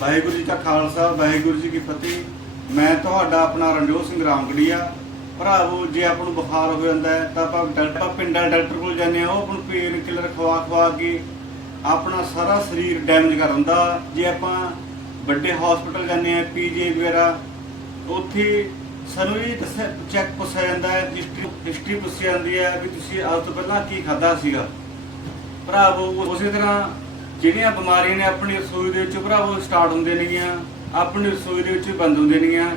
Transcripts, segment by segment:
ਵਾਹਿਗੁਰੂ ਜੀ ਕਾ ਖਾਲਸਾ, ਵਾਹਿਗੁਰੂ ਜੀ ਕੀ ਫਤਿਹ। ਮੈਂ ਤੁਹਾਡਾ ਆਪਣਾ ਰਣਜੋਤ ਸਿੰਘ ਰਾਮਗੜੀਆ। ਭਰਾਵੋ, ਜੇ ਆਪਾਂ ਨੂੰ ਬੁਖਾਰ ਹੋ ਜਾਂਦਾ ਹੈ, ਤਾਂ ਆਪਾਂ ਡਾਕਟਰ ਪਿੰਡਾਂ ਡਾਕਟਰ ਕੋਲ ਜਾਂਦੇ ਆ ਉਹ ਆਪਾਂ ਨੂੰ ਪੇਨ ਕਿਲਰ ਖਵਾ ਖਵਾ ਕੇ ਆਪਣਾ ਸਾਰਾ ਸਰੀਰ ਡੈਮੇਜ ਕਰ ਦਿੰਦਾ। ਜੇ ਆਪਾਂ ਵੱਡੇ ਹਸਪੀਟਲ ਜਾਂਦੇ ਆ ਪੀਜੀ ਵਗੈਰਾ, ਉੱਥੇ ਸਾਨੂੰ ਇਹ ਦੱਸਿਆ ਚੈੱਕ ਪੁੱਛਿਆ ਜਾਂਦਾ ਹੈ ਹਿਸਟਰੀ ਹਿਸਟਰੀ ਪੁੱਛੀ ਜਾਂਦੀ ਹੈ ਵੀ ਤੁਸੀਂ ਅੱਜ ਤੋਂ ਪਹਿਲਾਂ ਕੀ ਖਾਧਾ ਸੀਗਾ। ਭਰਾਵੋ, ਉਸੇ ਤਰ੍ਹਾਂ ਜਿਹੜੀਆਂ ਬਿਮਾਰੀਆਂ ਨੇ ਆਪਣੀ ਰਸੋਈ ਦੇ ਵਿੱਚ ਭਰਾਵੋ ਸਟਾਰਟ ਹੁੰਦੇ ਨੇਗੀਆਂ, ਆਪਣੀ ਰਸੋਈ ਦੇ ਵਿੱਚ ਬੰਦ ਹੁੰਦੇ ਨੇਗੀਆਂ।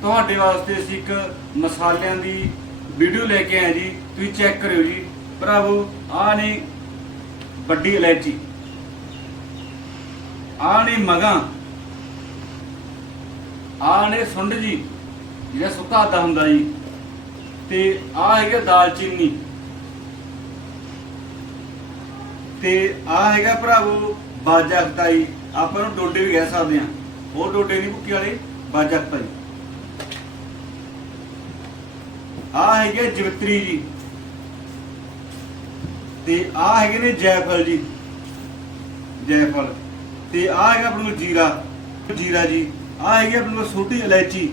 ਤੁਹਾਡੇ ਵਾਸਤੇ ਅਸੀਂ ਇੱਕ ਮਸਾਲਿਆਂ ਦੀ ਵੀਡੀਓ ਲੈ ਕੇ ਆਏ ਜੀ, ਤੁਸੀਂ ਚੈੱਕ ਕਰਿਓ ਜੀ। ਭਰਾਵੋ, ਆਹ ਨੇ ਵੱਡੀ ਇਲਾਇਚੀ, ਆਹ ਨੇ ਮਗਾਂ, ਆਹ ਨੇ ਸੁੰਡ ਜੀ, ਜਿਹੜਾ ਸੁੱਕਾ ਆਦਾ ਹੁੰਦਾ ਜੀ। ਤੇ ਆਹ ਹੈਗਾ ਦਾਲਚੀਨੀ। ਤੇ ਆ ਹੈਗਾ ਭਰਾਵੋ ਬਾਜਾ ਆਪਾਂ ਨੂੰ ਡੋਡੇ ਵੀ ਕਹਿ ਸਕਦੇ ਆ ਉਹ ਡੋਡੇ ਨਹੀਂ ਭੁੱਕੀ ਵਾਲੇ, ਬਾਜਾ ਆ ਹੈਗੇ ਜਵਿਤਰੀ ਜੀ। ਤੇ ਆ ਹੈਗੇ ਨੇ ਜੈਫਲ ਜੀ। ਜੈਫਲ। ਤੇ ਆ ਹੈਗਾ ਆਪਣੇ ਕੋਲ ਜੀਰਾ। ਜੀਰਾ ਜੀ। ਆ ਹੈਗੀ ਆਪਣੇ ਕੋਲ ਛੋਟੀ ਇਲਾਇਚੀ।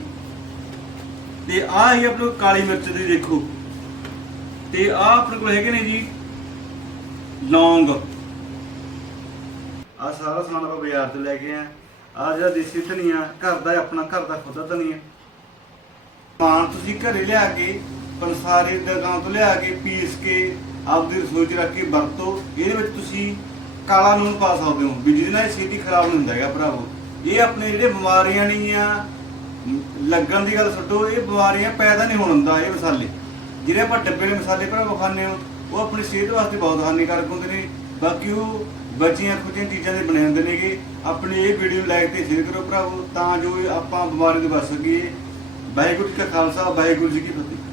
ਤੇ ਆ ਹੈਗੀ ਆਪਣੇ ਕੋਲ ਕਾਲੀ ਮਿਰਚ ਦੀ ਦੇਖੋ। ਤੇ ਆ ਆਪਣੇ ਕੋਲ ਹੈਗੇ ਨੇ ਜੀ ਲੌਂਗ ਆ ਸਾਰਾ ਸਮਾਨ ਆਪਾਂ ਬਾਜ਼ਾਰ ਤੋਂ ਲੈ ਕੇ ਆ ਆ ਜਿਹੜਾ ਦੇਸੀ ਧਨੀਆ, ਘਰ ਦਾ ਆਪਣਾ ਘਰ ਦਾ ਖੁਦ ਦਾ ਧਨੀਆ। ਸਮਾਨ ਤੁਸੀਂ ਘਰੇ ਲਿਆ ਕੇ, ਪੰਸਾਰੀ ਦੁਕਾਨ ਤੋਂ ਲਿਆ ਕੇ ਪੀਸ ਕੇ ਆਪਦੀ ਰਸੋਈ 'ਚ ਰੱਖ ਕੇ ਵਰਤੋ। ਇਹਦੇ ਵਿੱਚ ਤੁਸੀਂ ਕਾਲਾ ਨੂਨ ਪਾ ਸਕਦੇ ਹੋ। ਵੀ ਜਿਹਦੇ ਨਾਲ ਸਿਹਤ ਛੇਤੀ ਖਰਾਬ ਨਹੀਂ ਹੁੰਦਾ ਹੈਗਾ ਭਰਾਵੋ। ਇਹ ਆਪਣੇ ਜਿਹੜੇ ਬਿਮਾਰੀਆਂ ਨਹੀਂ ਆ ਲੱਗਣ ਦੀ ਗੱਲ ਛੱਡੋ ਇਹ ਬਿਮਾਰੀਆਂ ਪੈਦਾ ਨਹੀਂ ਹੋਣ ਹੁੰਦਾ ਇਹ ਮਸਾਲੇ। ਜਿਹੜੇ ਆਪਾਂ ਡੱਬੇ ਦੇ ਮਸਾਲੇ ਭਰਾਵੋ ਖਾਂਦੇ ਹੋ ਉਹ ਆਪਣੀ ਸਿਹਤ ਵਾਸਤੇ ਬਹੁਤ ਹਾਨੀਕਾਰਕ ਹੁੰਦੇ ਨੇ। ਬਾਕੀ ਉਹ ਬਚੀਆਂ ਖੁਚੀਆਂ ਚੀਜ਼ਾਂ ਦੇ ਬਣੇ ਹੁੰਦੇ ਨੇਗੇ। ਆਪਣੀ ਇਹ ਵੀਡੀਓ ਲਾਈਕ ਤੇ ਸ਼ੇਅਰ ਕਰੋ ਭਰਾਵੋ, ਤਾਂ ਜੋ ਆਪਾਂ ਬਿਮਾਰੀ ਤੋਂ ਬਚ ਸਕੀਏ। ਵਾਹਿਗੁਰੂ ਜੀ ਕਾ ਖਾਲਸਾ, ਵਾਹਿਗੁਰੂ ਜੀ ਕੀ ਫਤਿਹ।